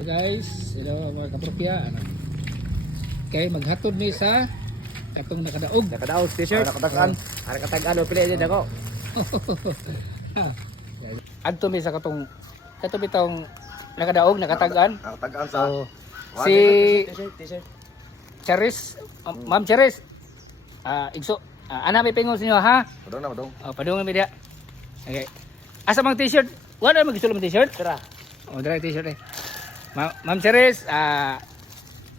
Guys, hello mga kapropya. Kay maghatod ni sa katong nakadaog. Nakadaog t-shirt. Nakatagan. Nakatagan o pili din ako. Adto mi sa katong bitong nakadaog, nakatagan. Nakatagan sa. So, si t-shirt. Charis, Ma'am Charis. Igso, ana may pingon sa inyo ha. Padung na, padung. Padung mi dia. Okay. Asa mang t-shirt? Wala man gusto mo t-shirt? Tara. Dry t-shirt eh. Ma'am Ceres,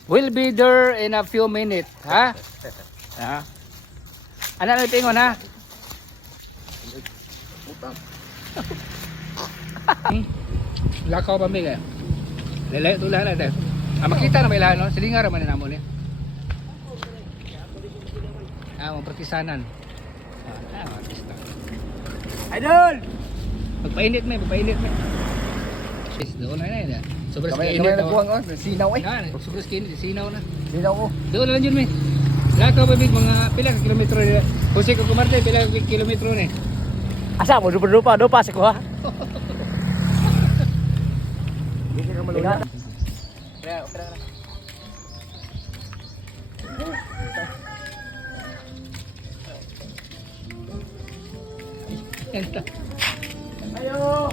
will be there in a few minutes, ha? Ano na pingon, ha? Lakaw pa may kaya. Lelay ito lahat natin. Makita na may lahat, no? Silingar naman na mo, mga partisanan. Artista. Idol! Magpainit may. Doon na yun. Sobrang Kamay skinit. nagbuhang on. Sinaw eh. Sobrang skinit. Sinaw na. Sinaw ko. Doon na lang yun, may. Lakaw ba, mga pila ka kilometro na. Kung ko kumarte, pila ka kilometro na. Asa mo? Dupa sa kuha. Hindi ka malunod. Ayo!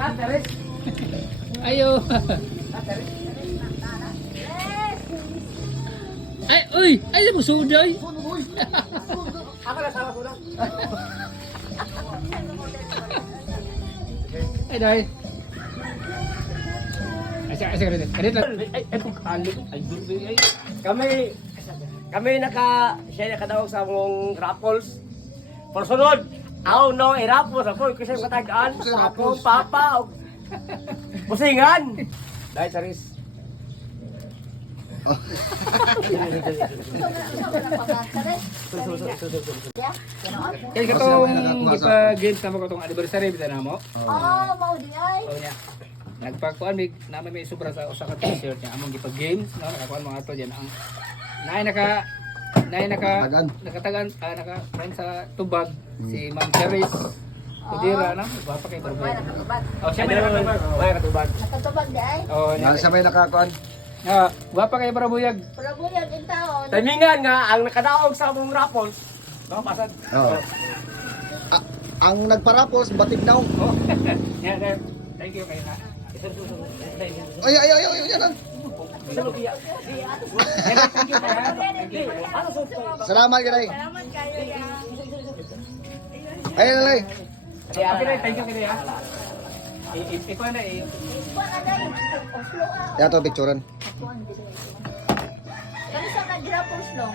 Teres! Ayo! Ay, uy! Ay, mo suday! Ako na sama ko na. Ay, dahil. Ay, kadit lang. Ay, kung kalik. Ay, kami siya nakadawag sa mong raffles. Porsunod, aw no, raffles ako. Kasi matagaan sa akong papa. Pusingan! Dahil Charis. Kaya katong ipa-games na mo katong anniversary bisa na mo. Mau di ay. O niya. Nagpakuan naman may sobra sa usa ka t-shirt niya among ipa-games no nakakuan mga ato diyan ang nakatagan naka-friend sa tubag si Ma'am Charis. Kudira na, bapa kay Barboy. Oh, siya may nakatubag. May katubag. Nakatubag di ay. Oh, niya. Siya may nakakuan. Bapa kay Barbuyag. Pero mo yan in taon. Timingan nga, ang nakadaog sa mong raffles. No, pasad. Oh. Ang nagparapos, batig daw. Oh. Yeah, thank you kay na. Ay, yan lang. Salamat ka rin. Salamat kayo ya. Ayun lang. Okay, thank you kay ha. Ikaw na eh. Kuan aday. Oslo ah. Yan to, picturean. Kuan dili. Kani sa nagra Oslo.